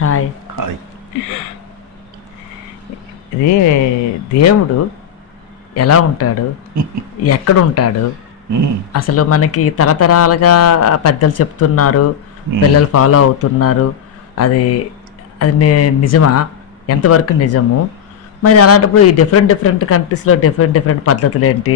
Hi. Hi. ఇది దేవుడు ఎలా ఉంటాడు, ఎక్కడ ఉంటాడు, అసలు మనకి తరతరాలుగా పెద్దలు చెప్తున్నారు, పిల్లలు ఫాలో అవుతున్నారు. అది అది నిజమా? ఎంతవరకు నిజము? మరి అలాంటప్పుడు ఈ డిఫరెంట్ కంట్రీస్లో డిఫరెంట్ పద్ధతులు ఏంటి,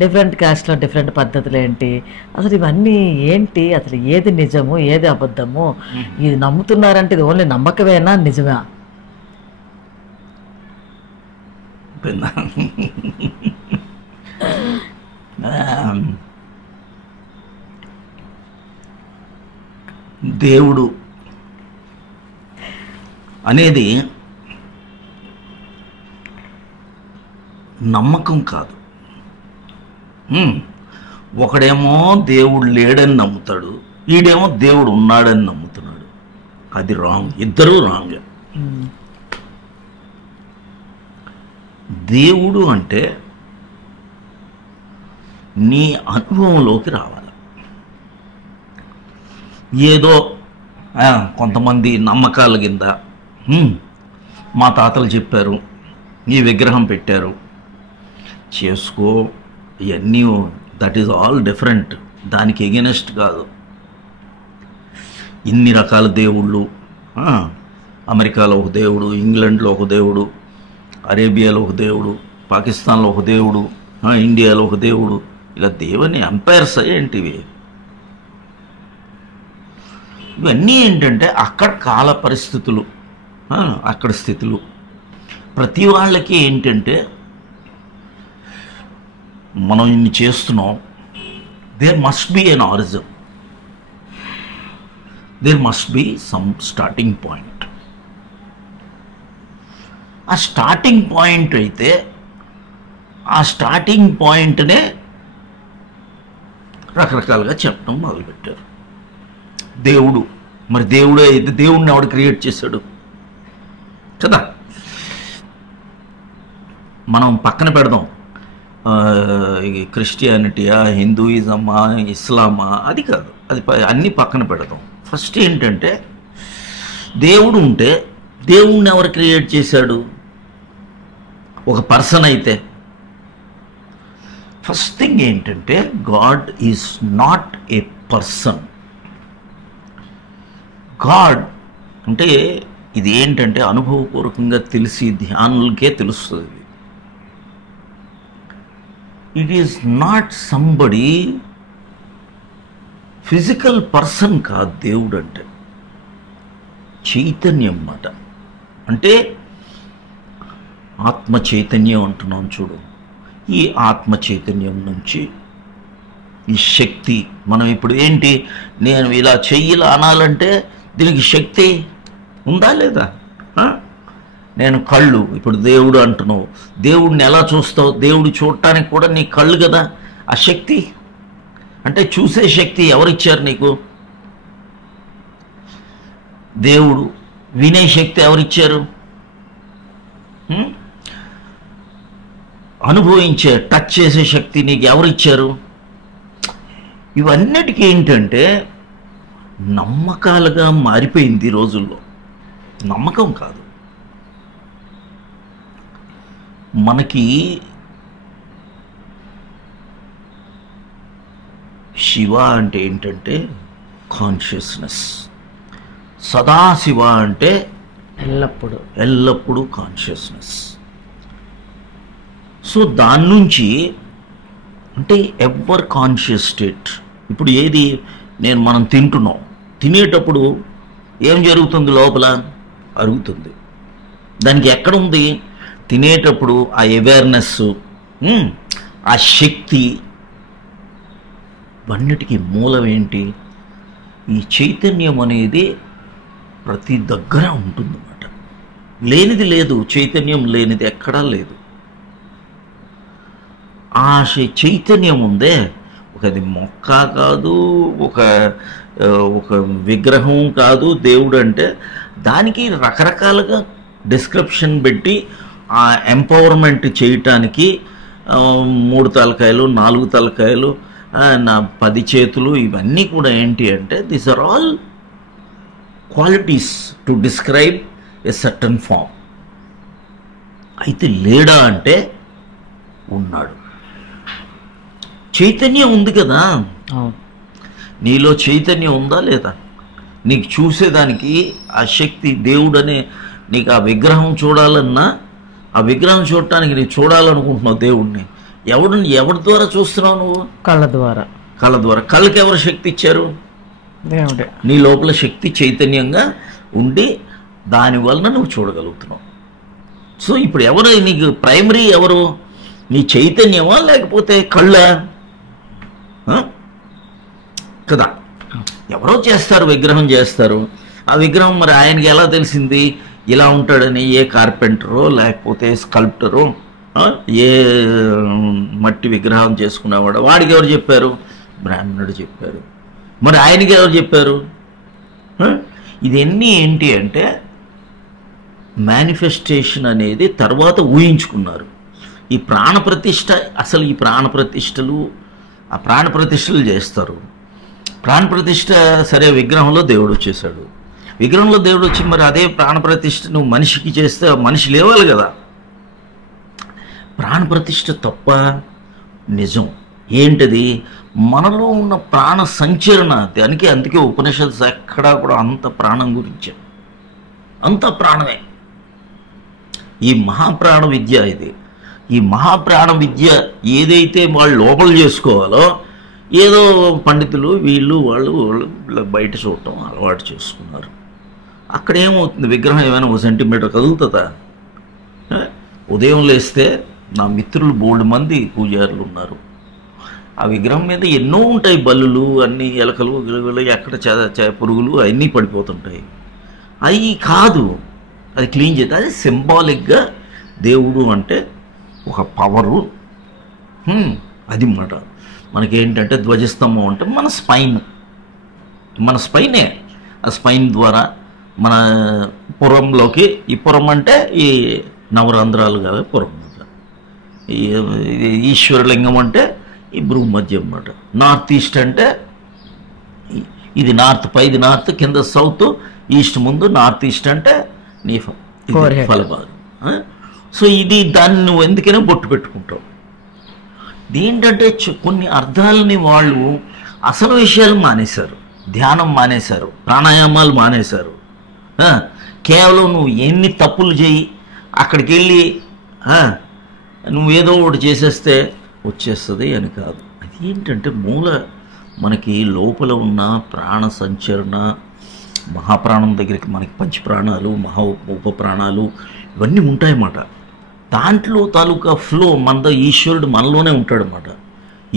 డిఫరెంట్ కాస్ట్లో డిఫరెంట్ పద్ధతులు ఏంటి, అసలు ఇవన్నీ ఏంటి? అసలు ఏది నిజము, ఏది అబద్ధము? ఇది నమ్ముతున్నారంటే ఇది ఓన్లీ నమ్మకమేనా, నిజమా? దేవుడు అనేది నమ్మకం కాదు. ఒకడేమో దేవుడు లేడని నమ్ముతాడు, ఈడేమో దేవుడు ఉన్నాడని నమ్ముతున్నాడు. అది రాంగ్, ఇద్దరూ రాంగ్. దేవుడు అంటే నీ అనుభవంలోకి రావాలి. ఏదో కొంతమంది నమ్మకాల కింద మా తాతలు చెప్పారు, ఈ విగ్రహం పెట్టారు, చేసుకో, ఇవన్నీ దట్ ఈజ్ ఆల్ డిఫరెంట్. దానికి ఎగెనెస్ట్ కాదు. ఇన్ని రకాల దేవుళ్ళు, అమెరికాలో ఒక దేవుడు, ఇంగ్లాండ్లో ఒక దేవుడు, అరేబియాలో ఒక దేవుడు, పాకిస్తాన్లో ఒక దేవుడు, ఇండియాలో ఒక దేవుడు, ఇలా దేవుని ఎంపైర్స్ ఏంటివి? ఇవన్నీ ఏంటంటే అక్కడ కాల పరిస్థితులు, అక్కడ స్థితులు. ప్రతి వాళ్ళకి ఏంటంటే మనం ఇన్ని చేస్తున్నాం, there must be an origin, there must be some starting point. ఆ స్టార్టింగ్ పాయింట్ అయితే ఆ స్టార్టింగ్ పాయింట్నే రకరకాలుగా చెప్పడం మొదలుపెట్టారు. దేవుడు, మరి దేవుడే అయితే దేవుడిని ఎవడు క్రియేట్ చేశాడు కదా? మనం పక్కన పెడదాం, క్రిస్టియానిటీయా, హిందూయిజమా, ఇస్లామా, అది కాదు, అది అన్నీ పక్కన పెడదాం. ఫస్ట్ ఏంటంటే దేవుడు ఉంటే దేవుణ్ణి ఎవరు క్రియేట్ చేశాడు? ఒక పర్సన్ అయితే ఫస్ట్ థింగ్ ఏంటంటే God is not a person. God అంటే ఇది ఏంటంటే అనుభవపూర్వకంగా తెలిసి ధ్యానులకే తెలుస్తుంది. It is not somebody, physical person కాదు దేవుడు అంటే. చైతన్యం మాట. అంటే ఆత్మ చైతన్యం అంటున్నాం చూడు. ఈ ఆత్మ చైతన్యం నుంచి ఈ శక్తి, మనం ఇప్పుడు ఏంటి, నేను ఇలా చెయ్యిలా అనాలంటే దీనికి శక్తి ఉందా లేదా? నేను కళ్ళు, ఇప్పుడు దేవుడు అంటున్నావు, దేవుడిని ఎలా చూస్తావు? దేవుడు చూడటానికి కూడా నీ కళ్ళు కదా ఆ శక్తి. అంటే చూసే శక్తి ఎవరిచ్చారు నీకు? దేవుడు. వినే శక్తి ఎవరిచ్చారు? అనుభవించే, టచ్ చేసే శక్తి నీకు ఎవరిచ్చారు? ఇవన్నిటికీ ఏంటంటే నమ్మకాలుగా మారిపోయింది ఈ రోజుల్లో. నమ్మకం కాదు. మనకి శివ అంటే ఏంటంటే కాన్షియస్నెస్, సదాశివ అంటే ఎల్లప్పుడూ కాన్షియస్నెస్. సో దాని నుంచి అంటే ఎవర్ కాన్షియస్ స్టేట్. ఇప్పుడు ఏది, మనం తింటున్నాం, తినేటప్పుడు ఏం జరుగుతుంది? లోపల అరుగుతుంది. దానికి ఎక్కడ ఉంది? తినేటప్పుడు ఆ అవేర్నెస్, ఆ శక్తి. అన్నిటికీ మూలం ఏంటి? ఈ చైతన్యం అనేది ప్రతి దగ్గర ఉంటుందన్నమాట. లేనిది లేదు, చైతన్యం లేనిది ఎక్కడా లేదు. ఆ చైతన్యం ఉందే, ఒకది మొక్క కాదు, ఒక విగ్రహం కాదు. దేవుడు అంటే దానికి రకరకాలుగా డిస్క్రిప్షన్ పెట్టి ఆ ఎంపవర్మెంట్ చేయటానికి 3 తలకాయలు, 4 తలకాయలు, నా 10 చేతులు, ఇవన్నీ కూడా ఏంటి అంటే this are all qualities to describe a certain form. అయితే లేడా అంటే ఉన్నాడు. చైతన్యం ఉంది కదా, నీలో చైతన్యం ఉందా లేదా? నీకు చూసేదానికి ఆ శక్తి, దేవుడనే నీకు ఆ విగ్రహం చూడాలన్నా, ఆ విగ్రహం చూడటానికి నీకు చూడాలనుకుంటున్నావు దేవుడిని. ఎవరి ద్వారా చూస్తున్నావు నువ్వు? కళ్ళ ద్వారా. కళ్ళకి ఎవరు శక్తి ఇచ్చారు? దేవుడే. నీ లోపల శక్తి చైతన్యంగా ఉండి దానివలన నువ్వు చూడగలుగుతున్నావు. సో ఇప్పుడు ఎవరు నీకు ప్రైమరీ? ఎవరు? నీ చైతన్యమా లేకపోతే కళ్ళ? కదా, ఎవరో చేస్తారు, విగ్రహం చేస్తారు. ఆ విగ్రహం మరి ఆయనకి ఎలా తెలిసింది ఇలా ఉంటాడని? ఏ కార్పెంటరో లేకపోతే స్కల్ప్టరో, ఏ మట్టి విగ్రహం చేసుకునేవాడు, వాడికి ఎవరు చెప్పారు? బ్రాహ్మణుడు చెప్పారు. మరి ఆయనకి ఎవరు చెప్పారు? ఇదన్నీ ఏంటి అంటే మేనిఫెస్టేషన్ అనేది తర్వాత ఊహించుకున్నారు. ఈ ప్రాణప్రతిష్ఠ, అసలు ఈ ప్రాణప్రతిష్ఠలు, ఆ ప్రాణప్రతిష్ఠలు చేస్తారు. ప్రాణప్రతిష్ఠ సరే, విగ్రహంలో దేవుడు వచ్చేసాడు. విగ్రహంలో దేవుడు వచ్చి మరి అదే ప్రాణప్రతిష్ఠ నువ్వు మనిషికి చేస్తే మనిషి లేవాలి కదా. ప్రాణప్రతిష్ఠ తప్ప నిజం ఏంటది? మనలో ఉన్న ప్రాణ సంచరణ. అందుకే ఉపనిషత్తు ఎక్కడా కూడా అంత ప్రాణం గురించి, అంత ప్రాణమే. ఈ మహాప్రాణ విద్య ఇది. ఈ మహాప్రాణ విద్య ఏదైతే వాళ్ళు లోపల చేసుకోవాలో, ఏదో పండితులు వీళ్ళు వాళ్ళు బయట చూడటం అలవాటు చేసుకున్నారు. అక్కడ ఏమవుతుంది? విగ్రహం ఏమైనా 1 సెంటీమీటర్ కదులుతుందా? ఉదయం లేస్తే నా మిత్రులు బోల్డ్ మంది పూజారులు ఉన్నారు. ఆ విగ్రహం మీద ఎన్నో ఉంటాయి, బల్లులు, అన్ని ఎలకలు గిలకలు, ఎక్కడ పురుగులు అన్నీ పడిపోతుంటాయి. అవి కాదు, అది క్లీన్ చేస్తే అది సింబాలిక్గా దేవుడు అంటే ఒక పవరు. అది మాట. మనకేంటంటే ధ్వజస్తంభం అంటే మన స్పైనే. ఆ స్పైన్ ద్వారా మన పురంలోకి, ఈ పురం అంటే ఈ నవరంధ్రాలు కాదు పురం, ఈశ్వరలింగం అంటే ఈ భూమధ్యం అన్నమాట. నార్త్ ఈస్ట్ అంటే ఇది నార్త్, పైది నార్త్, కింద సౌత్, ఈస్ట్ ముందు, నార్త్ ఈస్ట్ అంటే నీ ఫలభాగం. సో ఇది దాన్ని నువ్వు ఎందుకైనా బొట్టు పెట్టుకుంటావు. ఏంటంటే కొన్ని అర్థాలని వాళ్ళు అసలు విషయాలు మానేశారు. ధ్యానం మానేశారు, ప్రాణాయామాలు మానేశారు. కేవలం నువ్వు ఎన్ని తప్పులు చేయి, అక్కడికి వెళ్ళి నువ్వేదో ఒకటి చేసేస్తే వచ్చేస్తుంది అని కాదు. అది ఏంటంటే మనకి లోపల ఉన్న ప్రాణ సంచరణ, మహాప్రాణం దగ్గరికి మనకి పంచప్రాణాలు, ఉపప్రాణాలు ఇవన్నీ ఉంటాయన్నమాట. దాంట్లో తాలూకా ఫ్లో ఈశ్వరుడు మనలోనే ఉంటాడనమాట.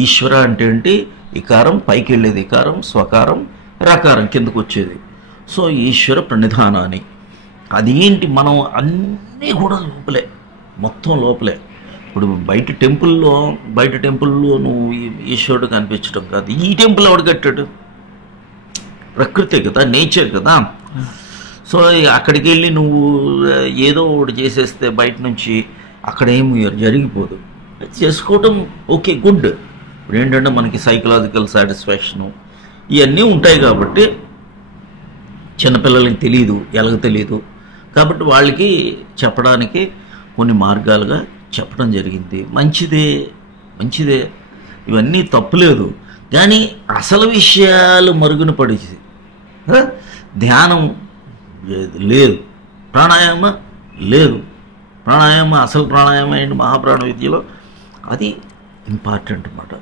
ఈశ్వర అంటే ఏంటి? ఇకారం పైకి వెళ్ళేది ఇకారం, స్వకారం, రకారం కిందకు వచ్చేది. సో ఈశ్వర ప్రణిధానాన్ని అది ఏంటి? మనం అన్నీ కూడా లోపలే, మొత్తం లోపలే. ఇప్పుడు బయట టెంపుల్లో నువ్వు ఈశ్వరుడు కనిపించడం కాదు. ఈ టెంపుల్ ఎవడు కట్టాడు? ప్రకృతి కదా, నేచర్ కదా. సో అక్కడికి వెళ్ళి నువ్వు ఏదో ఒకటి చేసేస్తే బయట నుంచి అక్కడేమి జరిగిపోదు. చేసుకోవటం ఓకే, గుడ్. ఇప్పుడు ఏంటంటే మనకి సైకలాజికల్ సాటిస్ఫాక్షను ఇవన్నీ ఉంటాయి కాబట్టి చిన్నపిల్లలకి తెలియదు కాబట్టి వాళ్ళకి చెప్పడానికి కొన్ని మార్గాలుగా చెప్పడం జరిగింది. మంచిదే, ఇవన్నీ తప్పులేదు. కానీ అసలు విషయాలు మరుగున పడేసి ధ్యానం లేదు, ప్రాణాయామ లేదు. అసలు ప్రాణాయామం ఏంటి? మహాప్రాణ విద్యలో అది ఇంపార్టెంట్ అన్నమాట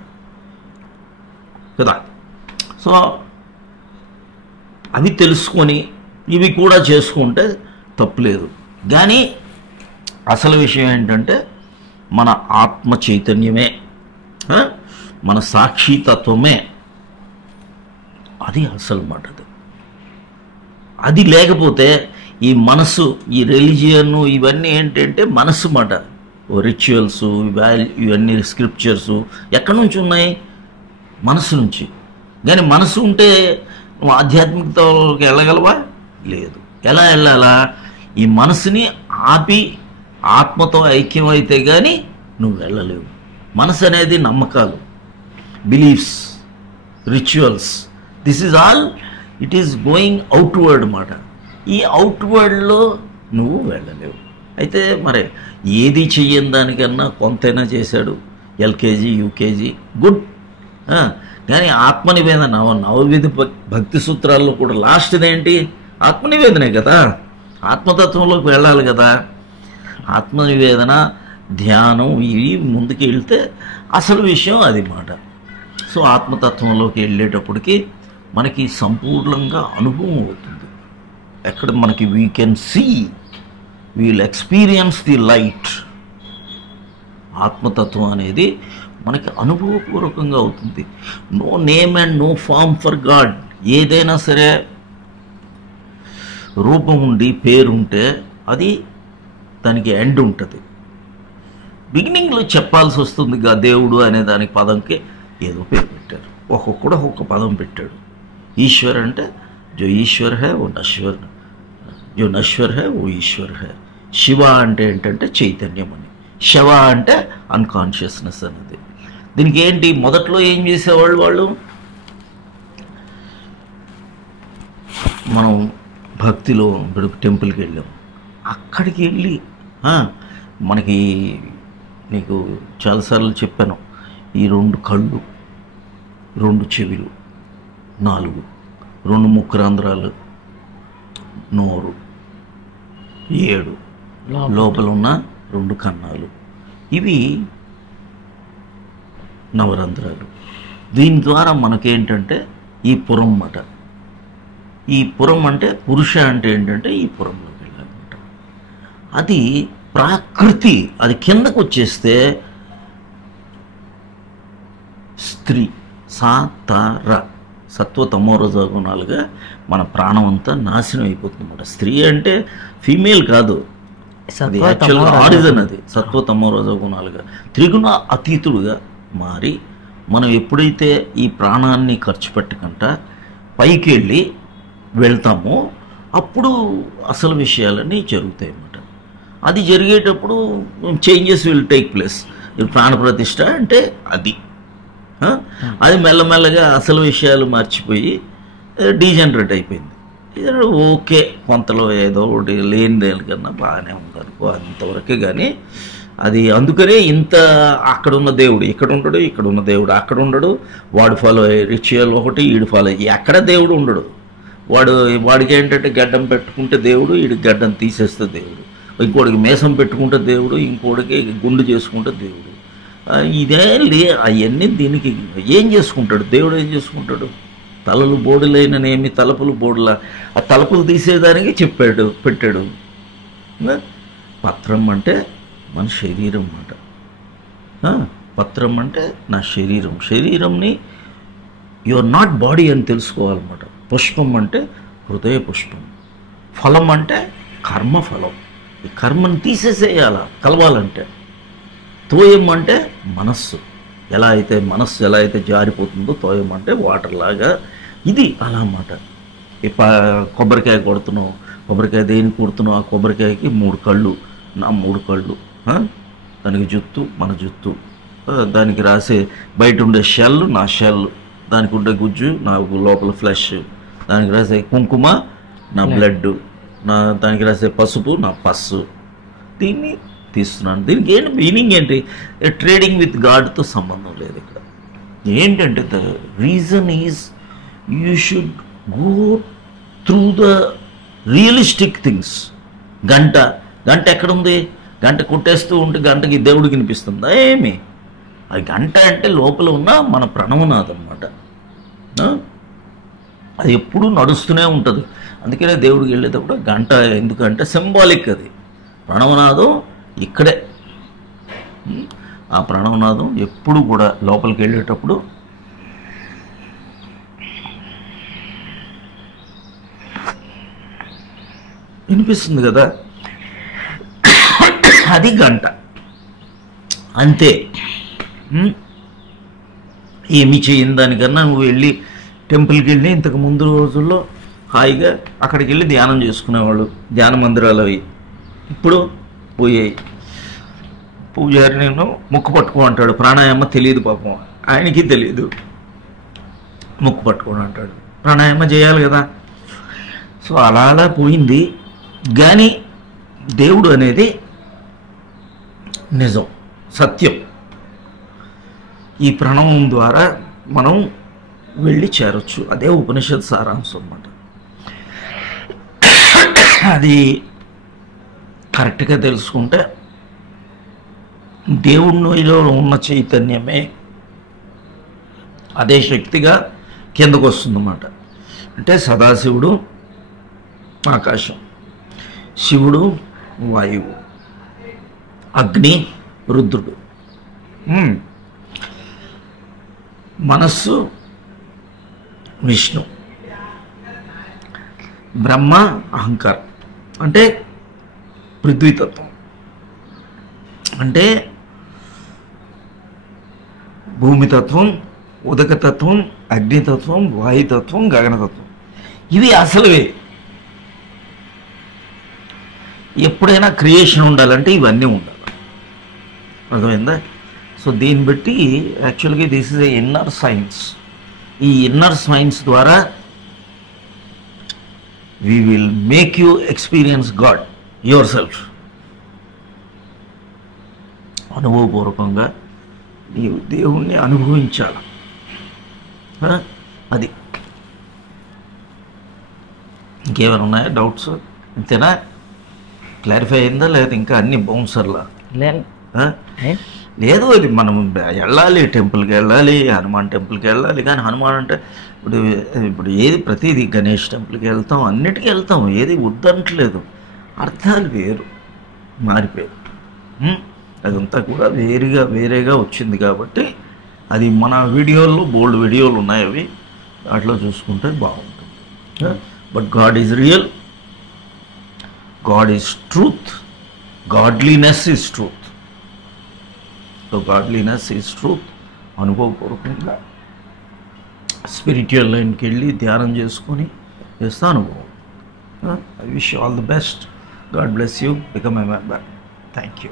కదా. సో అవి తెలుసుకొని ఇవి కూడా చేసుకుంటే తప్పులేదు. కానీ అసలు విషయం ఏంటంటే మన ఆత్మ చైతన్యమే, మన సాక్షితత్వమే, అది అసలు మాట. అది లేకపోతే ఈ మనసు, ఈ రిలీజియన్ ఇవన్నీ ఏంటంటే మనసు మాట. రిచువల్స్, ఇవన్నీ స్క్రిప్చర్స్ ఎక్కడి నుంచి ఉన్నాయి? మనసు నుంచి. కానీ మనసు ఉంటే నువ్వు ఆధ్యాత్మికతలోకి వెళ్ళగలవా? లేదు. ఎలా వెళ్ళాలా? ఈ మనసుని ఆపి ఆత్మతో ఐక్యం అయితే కానీ నువ్వు వెళ్ళలేవు. మనసు అనేది నమ్మకాలు, beliefs, rituals, this is all it is going outward మాట. ఈ అవుట్వర్డ్లో నువ్వు వెళ్ళలేవు. అయితే మరి ఏది చెయ్యని దానికన్నా కొంతైనా చేశాడు. LKG UKG good. కానీ ఆత్మనివేదన నవవిధి భక్తి సూత్రాల్లో కూడా లాస్ట్ది ఏంటి? ఆత్మనివేదనే కదా. ఆత్మతత్వంలోకి వెళ్ళాలి కదా. ఆత్మనివేదన, ధ్యానం ఇవి ముందుకు వెళ్తే అసలు విషయం అది మాట. సో ఆత్మతత్వంలోకి వెళ్ళేటప్పటికి మనకి సంపూర్ణంగా అనుభవం అవుతుంది. ఎక్కడ మనకి we can see, we'll experience the light. ఆత్మతత్వం అనేది మనకి అనుభవపూర్వకంగా అవుతుంది. No name and no form for God. ఏదైనా సరే రూపం ఉండి పేరుంటే అది దానికి ఎండ్ ఉంటుంది. బిగినింగ్లో చెప్పాల్సి వస్తుంది. దేవుడు అనే దానికి పదంకి ఏదో పేరు పెట్టారు. ఒక్కొక్కడు ఒక్కొక్క పదం పెట్టాడు. ఈశ్వర్ అంటే జో ఈశ్వర్ హై ఓ నశ్వర్, జో నశ్వర్ హై ఓ ఈశ్వర్ హై. శివ అంటే ఏంటంటే చైతన్యం అని, శవ అంటే అన్కాన్షియస్నెస్ అనేది. దీనికి ఏంటి? మొదట్లో ఏం చేసేవాళ్ళు వాళ్ళు? మనం భక్తిలో ఇప్పుడు టెంపుల్కి వెళ్ళాం. అక్కడికి వెళ్ళి మనకి నీకు చాలాసార్లు చెప్పాను, ఈ 2 కళ్ళు, 2 చెవులు, 4, 2 ముక్కురంధ్రాలు, నోరు, 7 లోపల ఉన్న 2 కన్నాలు, ఇవి నవరంధ్రాలు. దీని ద్వారా మనకేంటంటే ఈ పురం మాట. ఈ పురం అంటే పురుష అంటే ఏంటంటే ఈ పురంలోకి వెళ్ళాలన్నమాట. అది ప్రాకృతి. అది కిందకు వచ్చేస్తే స్త్రీ, సాతార, సత్వతమోరజ గుణాలుగా మన ప్రాణం అంతా నాశనం అయిపోతుంది అన్నమాట. స్త్రీ అంటే ఫీమేల్ కాదు, అది యాక్చువల్గా ఆరిజన్. అది సత్వతమోరజ గుణాలుగా త్రిగుణ అతీతుడుగా మారి మనం ఎప్పుడైతే ఈ ప్రాణాన్ని ఖర్చు పెట్టకుండా పైకి వెళ్ళి వెళ్తామో అప్పుడు అసలు విషయాలన్నీ జరుగుతాయి అన్నమాట. అది జరిగేటప్పుడు చేంజెస్ విల్ టేక్ ప్లేస్. ప్రాణప్రతిష్ఠ అంటే అది అది మెల్లమెల్లగా అసలు విషయాలు మర్చిపోయి డీజనరేట్ అయిపోయింది. ఓకే, కొంతలో ఏదో ఒకటి లేని దేనికన్నా బాగానే ఉందనుకో, అంతవరకే. కానీ అది అందుకనే ఇంత అక్కడున్న దేవుడు ఇక్కడ ఉండడు, ఇక్కడ ఉన్న దేవుడు అక్కడ ఉండడు, వాడు ఫాలో అయ్యే రిచువల్ ఒకటి, వీడు ఫాలో అయ్యి అక్కడ దేవుడు ఉండడు. వాడికి ఏంటంటే గడ్డం పెట్టుకుంటే దేవుడు, వీడికి గడ్డం తీసేస్తే దేవుడు, ఇంకోటికి మేసం పెట్టుకుంటే దేవుడు, ఇంకోటికి గుండు చేసుకుంటే దేవుడు. ఇదే అవన్నీ దీనికి ఏం చేసుకుంటాడు దేవుడు? ఏం చేసుకుంటాడు? తలలు బోడులైననేమి తలపులు బోడులా, ఆ తలుపులు తీసేదానికి పెట్టాడు. పత్రం అంటే మన శరీరం అన్నమాట. పత్రం అంటే నా శరీరం. శరీరంని యు ఆర్ నాట్ బాడీ అని తెలుసుకోవాలన్నమాట. పుష్పం అంటే హృదయ పుష్పం. ఫలం అంటే కర్మఫలం. ఈ కర్మను తీసేసేయాల కలవాలంటే. తోయం అంటే మనస్సు. మనస్సు ఎలా అయితే జారిపోతుందో తోయం అంటే వాటర్ లాగా ఇది అలా అన్నమాట. కొబ్బరికాయ కొడుతున్నావు, కొబ్బరికాయ దేనికి కొడుతున్నావు? ఆ కొబ్బరికాయకి 3 కళ్ళు, నా 3 కళ్ళు, దానికి జుత్తు, మన జుత్తు, దానికి రాసే బయట ఉండే షెల్, నా షెల్, దానికి ఉండే గుజ్జు, నా లోపల ఫ్లెష్, దానికి రాసే కుంకుమ, నా బ్లడ్, దానికి రాసే పసుపు, నా పస్సు. దీన్ని తీస్తున్నాను. దీనికి ఏంటి మీనింగ్? ఏంటి? ట్రేడింగ్ విత్ గాడ్తో సంబంధం లేదు ఇక్కడ. ఏంటంటే the reason is you should go through the realistic things. గంట ఎక్కడుంది? గంట కొట్టేస్తూ ఉంటే గంటకి దేవుడికి వినిపిస్తుందా? ఏమి? అది గంట అంటే లోపల ఉన్న మన ప్రణవనాథం అన్నమాట. అది ఎప్పుడూ నడుస్తూనే ఉంటుంది. అందుకనే దేవుడికి వెళ్ళేటప్పుడు గంట ఎందుకంటే సింబాలిక్. అది ప్రణవనాదం ఇక్కడే. ఆ ప్రణవనాదం ఎప్పుడు కూడా లోపలికి వెళ్ళేటప్పుడు వినిపిస్తుంది కదా, అది గంట అంతే. ఏమి చేయని దానికన్నా నువ్వు వెళ్ళి టెంపుల్కి వెళ్ళి ఇంతకు ముందు రోజుల్లో హాయిగా అక్కడికి వెళ్ళి ధ్యానం చేసుకునేవాళ్ళు. ధ్యాన మందిరాలు అవి ఇప్పుడు పోయాయి. పూజారి నేను ముక్కు పట్టుకో అంటాడు. ప్రాణాయామ తెలియదు పాపం, ఆయనకి తెలియదు. ముక్కు పట్టుకోని అంటాడు. ప్రాణాయామం చేయాలి కదా. సో అలా అలా పోయింది. కానీ దేవుడు అనేది నిజం, సత్యం. ఈ ప్రణవం ద్వారా మనం వెళ్ళి చేరొచ్చు. అదే ఉపనిషత్ సారాంశం అన్నమాట. అది కరెక్ట్గా తెలుసుకుంటే దేవునిలో ఉన్న చైతన్యమే అదే శక్తిగా కిందకు వస్తుందన్నమాట. అంటే సదాశివుడు ఆకాశం, శివుడు వాయువు, అగ్ని రుద్రుడు, మనస్సు విష్ణు, బ్రహ్మ అహంకారం అంటే పృథ్వీతత్వం, అంటే భూమితత్వం, ఉదకతత్వం, అగ్నితత్వం, వాయుతత్వం, గగనతత్వం. ఇవి అసలువే. ఎప్పుడైనా క్రియేషన్ ఉండాలంటే ఇవన్నీ ఉండాలి. అర్థమైందా? సో దీన్ని బట్టి యాక్చువల్గా this is a inner science. ఈ ఇన్నర్ సైన్స్ ద్వారా we will make you experience God your self. అనుభవపూర్వకంగా నీవు దేవుణ్ణి అనుభవించాలి. అది. ఇంకేమైనా ఉన్నాయా డౌట్స్? అంతేనా? క్లారిఫై అయిందా? లేదా ఇంకా అన్ని బౌన్సర్లా? లేదు, అది మనం వెళ్ళాలి, టెంపుల్కి వెళ్ళాలి, హనుమాన్ టెంపుల్కి వెళ్ళాలి. కానీ హనుమాన్ అంటే ఇప్పుడు ఏది ప్రతిదీ గణేష్ టెంపుల్కి వెళ్తాం, అన్నిటికీ వెళ్తాం, ఏది వద్దంటలేదు. అర్థాలు వేరు, మారిపోయారు. అదంతా కూడా వేరేగా వచ్చింది. కాబట్టి అది మన వీడియోల్లో బోల్డ్ వీడియోలు ఉన్నాయి, అవి వాటిలో చూసుకుంటే బాగుంటుంది. But God is real, God is truth, godliness is truth. So godliness is truth. అనుభవపూర్వకంగా స్పిరిచువల్ లైన్కి వెళ్ళి ధ్యానం చేసుకొని చేస్తే అనుభవం. I wish you all the best. God bless you. Become a member. Thank you.